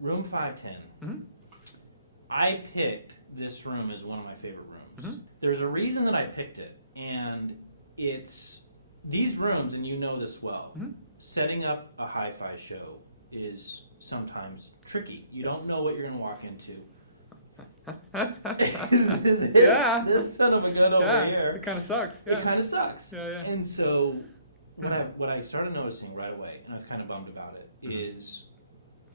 room 510. Mm-hmm. I picked this room as one of my favorite rooms. Mm-hmm. There's a reason that I picked it, and it's these rooms, and you know this well. Mm-hmm. Setting up a hi-fi show is sometimes tricky. You Yes. don't know what you're going to walk into. This son of a gun over here. It kind of sucks. Yeah. It kind of sucks. Yeah. And so what I started noticing right away, and I was kind of bummed about it, is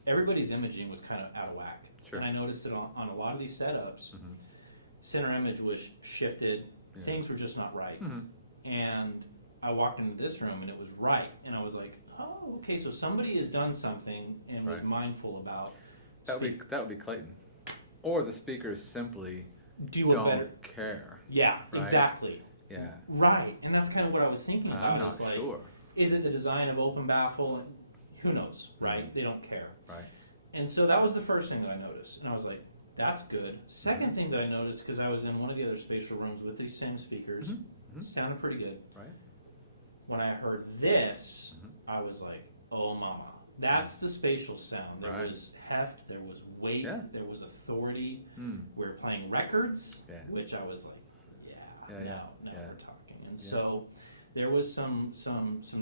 everybody's imaging was kind of out of whack. Sure. And I noticed it on a lot of these setups. Mm-hmm. Center image was shifted. Yeah. Things were just not right. Mm-hmm. And I walked into this room and it was right. And I was like, oh, okay, so somebody has done something and was Right. mindful about That would be Clayton, or the speakers simply do a don't better. care. Yeah, Right? exactly. Yeah, Right. And that's kind of what I was thinking about. I'm not It's like, sure. Is it the design of open baffle? Who knows, right? Mhm. They don't care. Right. And so that was the first thing that I noticed. And I was like, that's good. Second thing that I noticed, because I was in one of the other spatial rooms with these same speakers, Mm-hmm. sounded pretty good. Right. When I heard this, Mhm. I was like, oh mama. That's the spatial sound. There Right. was heft, there was weight, Yeah. there was authority. Mm. We were playing records, Yeah. which I was like, Yeah, now yeah, we're talking. And Yeah. so there was some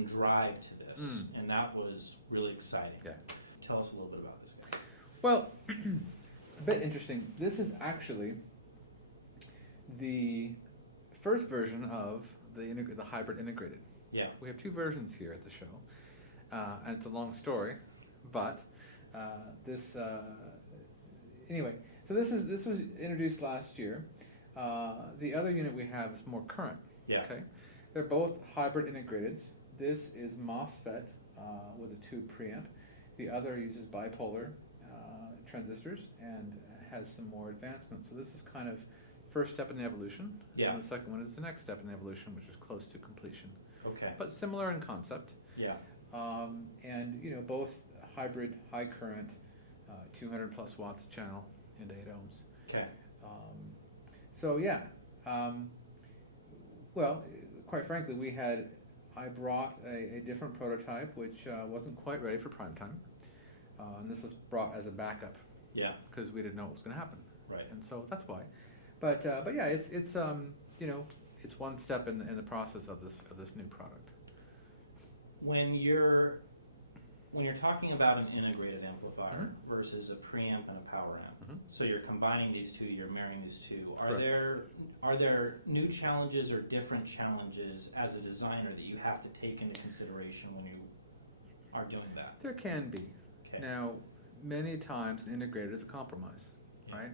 drive to this, Mm. and that was really exciting. Yeah. Tell us a little bit about this guy. Well, a bit interesting. This is actually the first version of the hybrid integrated. Yeah. We have two versions here at the show, and it's a long story, but anyway. So this was introduced last year. The other unit we have is more current. Yeah. Okay, they're both hybrid integrated. This is MOSFET with a tube preamp. The other uses bipolar transistors and has some more advancements. So this is kind of first step in the evolution. Yeah. And the second one is the next step in the evolution, which is close to completion, Okay. but similar in concept. Yeah. And both hybrid, high current, 200 plus watts a channel and 8 ohms. Okay. So yeah, well, quite frankly, I brought a different prototype which wasn't quite ready for prime time, and this was brought as a backup Yeah. because we didn't know what was going to happen, Right. and so that's why. But yeah, it's one step in the process of this new product. When you're talking about an integrated amplifier versus a preamp and a power amp, so you're combining these two, you're marrying these two. Are there new challenges or different challenges as a designer that you have to take into consideration when you are doing that? There can be. Okay. Now, many times an integrated is a compromise, right?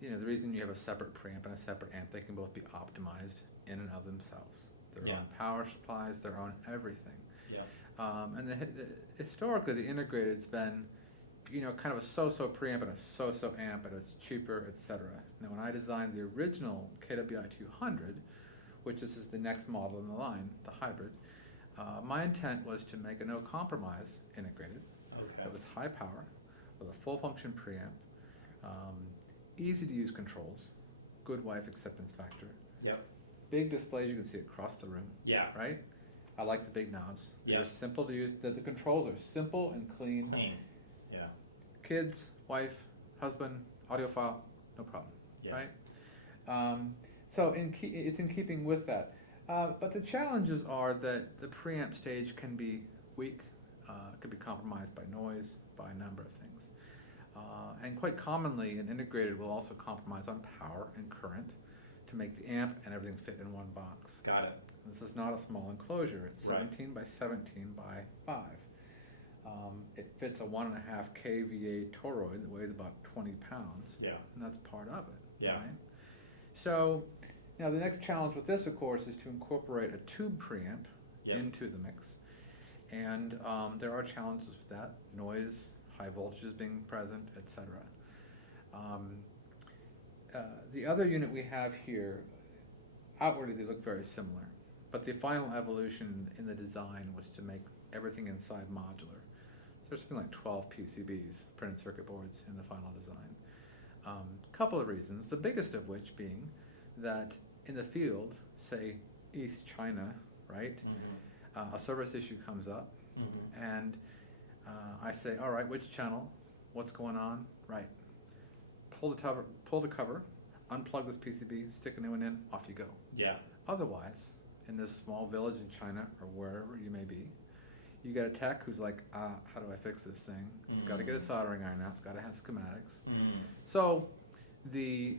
The reason you have a separate preamp and a separate amp, they can both be optimized in and of themselves. Their own power supplies, their own everything. Yeah. And historically, the integrated's been, kind of a so-so preamp and a so-so amp, and it's cheaper, etc. Now, when I designed the original KWI 200, which this is the next model in the line, the hybrid, my intent was to make a no-compromise integrated that was high power, with a full-function preamp, easy-to-use controls, good wife acceptance factor, Yep. big displays you can see across the room. Yeah. Right? I like the big knobs. They're Yeah. simple to use. The controls are simple and clean. Clean. Yeah. Kids, wife, husband, audiophile, no problem. Yeah. Right? So it's in keeping with that. But the challenges are that the preamp stage can be weak, could be compromised by noise, by a number of things. And quite commonly, an integrated will also compromise on power and current to make the amp and everything fit in one box. Got it. This is not a small enclosure. It's Right. 17 by 17 by 5. It fits a 1.5 kVA toroid that weighs about 20 pounds. Yeah. And that's part of it. Yeah. Right? So now the next challenge with this, of course, is to incorporate a tube preamp into the mix. And there are challenges with that. Noise, high voltages being present, etc. The other unit we have here, outwardly they look very similar, but the final evolution in the design was to make everything inside modular. So there's something like 12 PCBs, printed circuit boards, in the final design. Couple of reasons, the biggest of which being that in the field, say East China, right, a service issue comes up, and I say, all right, which channel? What's going on? Right. Pull the cover, unplug this PCB, stick a new one in, off you go. Yeah. Otherwise, in this small village in China or wherever you may be, you get a tech who's like, how do I fix this thing? He's got to get a soldering iron out. It's got to have schematics. So the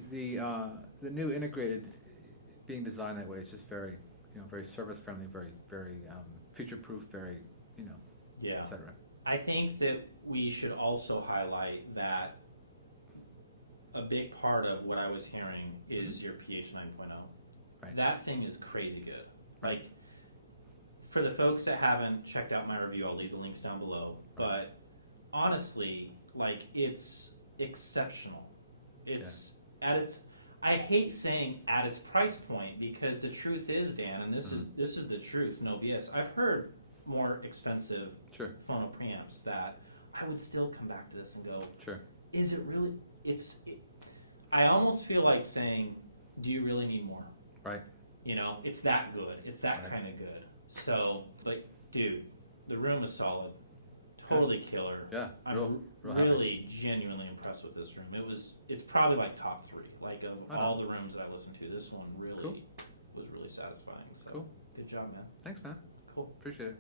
new integrated being designed that way is just very, very service friendly, very future proof, very, Yeah. et cetera. I think that we should also highlight that a big part of what I was hearing is your pH 9.0. Right. That thing is crazy good. Right. Like, for the folks that haven't checked out my review, I'll leave the links down below. Right. But honestly, like, it's exceptional. It's at its. I hate saying at its price point because the truth is, Dan, and this is the truth, no BS. I've heard more expensive phono preamps that I would still come back to this and go, is it really? I almost feel like saying, do you really need more? Right. It's that good. It's that kind of good. So, but dude, the room is solid. Totally killer. Yeah, I'm happy. really genuinely impressed with this room. It's probably like top 3. Like of all the rooms that I listened to, this one really was really satisfying. So Cool. Good job, man. Thanks, man. Cool. Appreciate it.